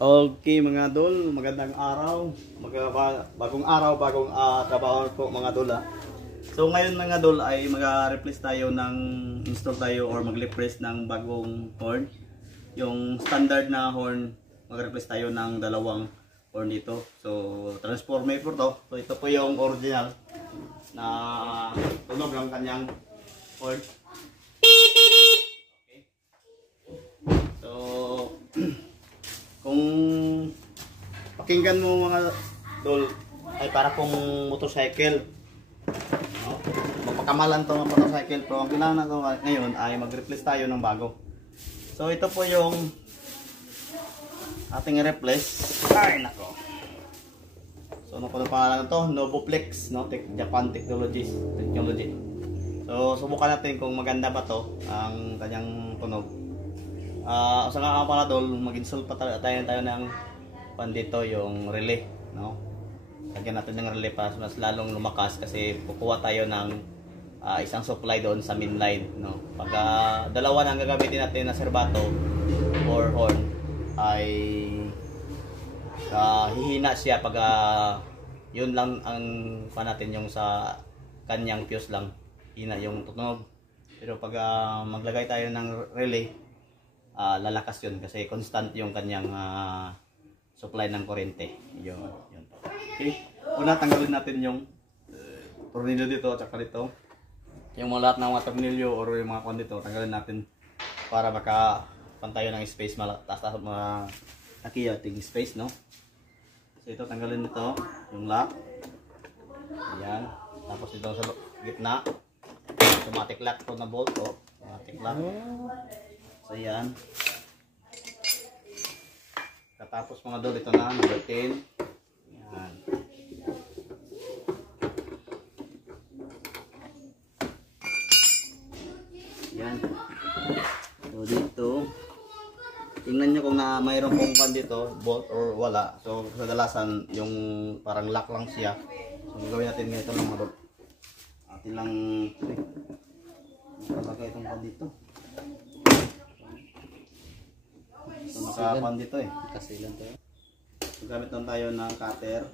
Okay mga dol, magandang araw. Bagong araw, bagong trabaho po mga dol. So ngayon mga dol ay mag-replace tayo ng install tayo or mag-replace ng bagong horn. Yung standard na horn, mag-replace tayo ng dalawang horn dito. So transformer po to. So ito po yung original na tunog ng kanyang horn. Okay. So kung pakinggan mo mga dol ay para pong motorcycle, no? Mapakamalan to ng motorcycle, pero ang kailangan natin ngayon ay mag-replace tayo ng bago. So ito po yung ating replace. Ay nako, so ano po ang pangalan to? Novoplex, no? Japan Technology. So subukan natin kung maganda ba to ang kanyang tunog. Sa nga pala dol, mag-install pa tayo ng dito yung relay, no? Lagyan natin ng relay para mas lalong lumakas kasi kukuha tayo ng isang supply doon sa main line, no? Pag dalawa na ang gagamitin natin na serbato or horn ay hihina siya pag yun lang ang pa natin yung sa kanyang fuse lang, hina yung tunog. Pero pag maglagay tayo ng relay, lalakas yun kasi constant yung kanyang supply ng kuryente. Yun. Okay. Una, tanggalin natin yung tornilyo dito at saka dito. Yung lahat ng mga tornilyo or yung mga kon dito, tanggalin natin para baka pantayo ng space, taas mga nakiyating space, no? So ito, tanggalin dito yung lock. Ayan. Tapos dito sa gitna, automatic lock to na bolt, automatic lock. So yan. Katapos mga dol, ito na, number 10. Yan. Yan. So dito, tingnan nyo kung mayroon pong pan dito, bolt or wala. So kadalasan yung parang lock lang siya. So gagawin natin ganito lang mga dol. Atin lang talagay itong pan dito. So nakapan dito kasilan to. So gamit lang tayo ng cutter.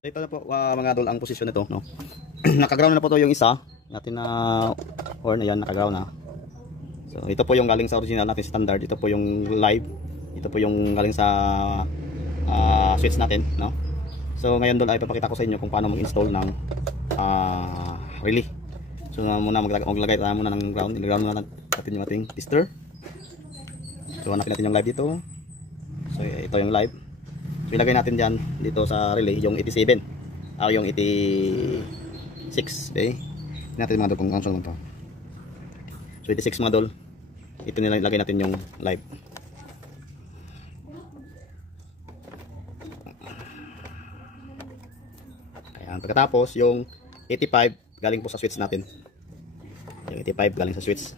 Ito na po mga dol ang posisyon nito, no? Naka-ground na po to yung isa natin na horn, ayan, naka-ground na. So ito po yung galing sa original natin standard, ito po yung live. Ito po yung galing sa switch natin, no? So ngayon dol ay papakita ko sa inyo kung paano mag-install ng relay. So muna maglagay tayo muna ng ground. I-ground muna natin yung ating tester. So hanapin natin yung live dito. So ito yung live. So ilagay natin dyan dito sa relay yung 87 yung 86, okay? Natin mga dol kung ano naman to. So 86 mga dol, ito nilagay natin yung live. Pagkatapos yung 85 galing po sa switch natin. Yung 85 galing sa switch.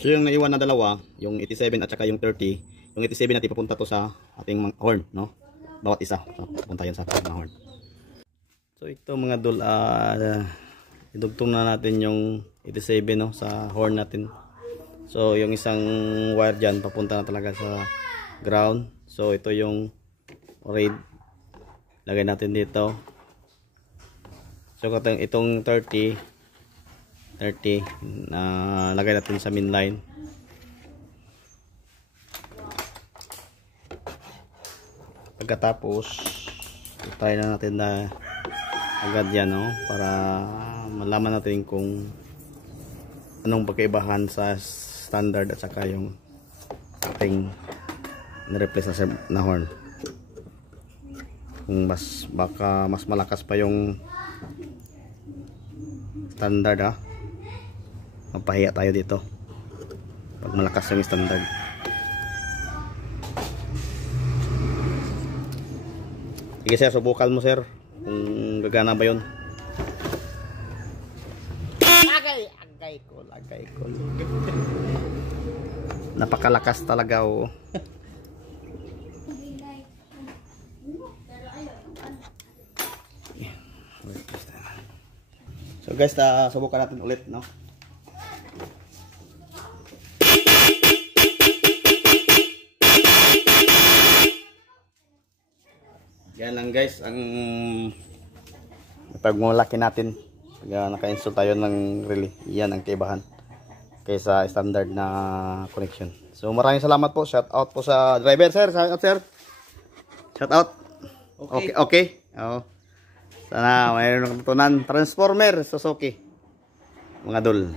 So yung naiwan na dalawa, yung 87 at saka yung 30, yung 87 natin papunta to sa ating horn, no? Bawat isa, so, papunta yan sa ating horn. So ito mga dol, idugtong na natin yung 87, no, sa horn natin. So yung isang wire dyan papunta na talaga sa ground. So ito yung red, lagay natin dito. So itong 30 na lagay natin sa main line. Pagkatapos try na natin na agad yan, no, para malaman natin kung anong pagkaibahan sa standard at saka yung ating na-replace na horn. Kung baka mas malakas pa yung standard, mapahiya tayo dito pag malakas yung standard. Sige sir, subukan mo sir kung gagana ba yun. Lagay ko. Napakalakas talaga, oh. So guys, subukan natin ulit, no? Yan lang guys, ang pagmulaki natin. Pag naka-install tayo ng relay, yan ang kaibahan kaysa standard na connection. So maraming salamat po. Shout out po sa driver, sir. Shout out, sir. Shout out. Okay, okay. Oh. Sana mayroon ng natutunan. Transformer Suzuki, mga dol.